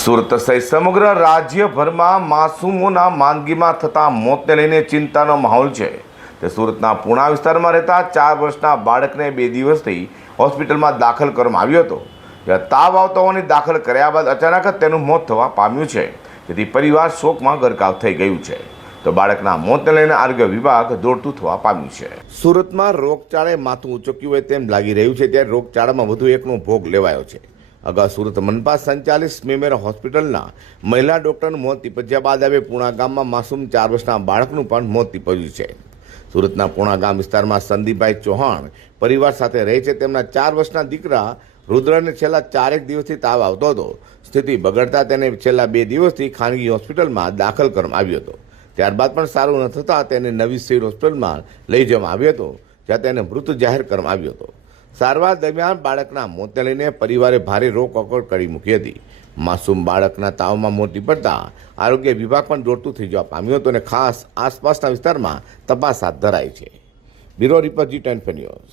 સુરત સહિત સમગ્ર રાજ્યભરમાં માસૂમોના માંદગીમાં થતા મોતને લઈને ચિંતાનો માહોલ છે. તે સુરતના પૂણા વિસ્તારમાં રહેતા 4 વર્ષના બાળકને 2 દિવસથી હોસ્પિટલમાં દાખલ કરવામાં આવ્યો હતો. જ્યાં તાવ આવતો હોવાની દાખલ કર્યા બાદ અચાનક જ તેનું મોત થવા પામ્યું છે. જેથી પરિવાર શોકમાં ગરકાવ થઈ ગયું છે. તો બાળકના મોતને લઈને આરોગ્ય વિભાગ દોડતું થવા પામ્યું છે. સુરતમાં રોગચાળે માથું ઉચક્યું હોય તેમ લાગી રહ્યું છે, ત્યારે રોગચાળામાં વધુ એકનો ભોગ લેવાયો છે. અગાઉ સુરત મનપા સંચાલિત સ્મીમેર હોસ્પિટલના મહિલા ડોક્ટરનું મોત નીપજ્યા બાદ હવે પૂણા ગામમાં માસૂમ 4 વર્ષના બાળકનું પણ મોત નીપજ્યું છે. સુરતના પૂણા ગામ વિસ્તારમાં સંદીપભાઈ ચૌહાણ પરિવાર સાથે રહે છે. તેમના 4 વર્ષના દીકરા રુદ્રને છેલ્લા 4 દિવસથી તાવ આવતો હતો. સ્થિતિ બગડતા તેને છેલ્લા 2 દિવસથી ખાનગી હોસ્પિટલમાં દાખલ કરવામાં આવ્યો હતો. ત્યારબાદ પણ સારું ન થતાં તેને નવી સિવિલ હોસ્પિટલમાં લઈ જવામાં આવ્યો હતો, જ્યાં તેને મૃત જાહેર કરવામાં આવ્યો હતો. સારવાર દરમિયાન બાળકના મોતને લઈને પરિવારે ભારે રોકકળ કરી મૂકી હતી. માસૂમ બાળકના તાવમાં મોત નીપજતા આરોગ્ય વિભાગ પણ દોડતું થઈ જવા પામ્યું હતું અને ખાસ આસપાસના વિસ્તારમાં તપાસ હાથ ધરાઈ છે. Bureau report G10 news.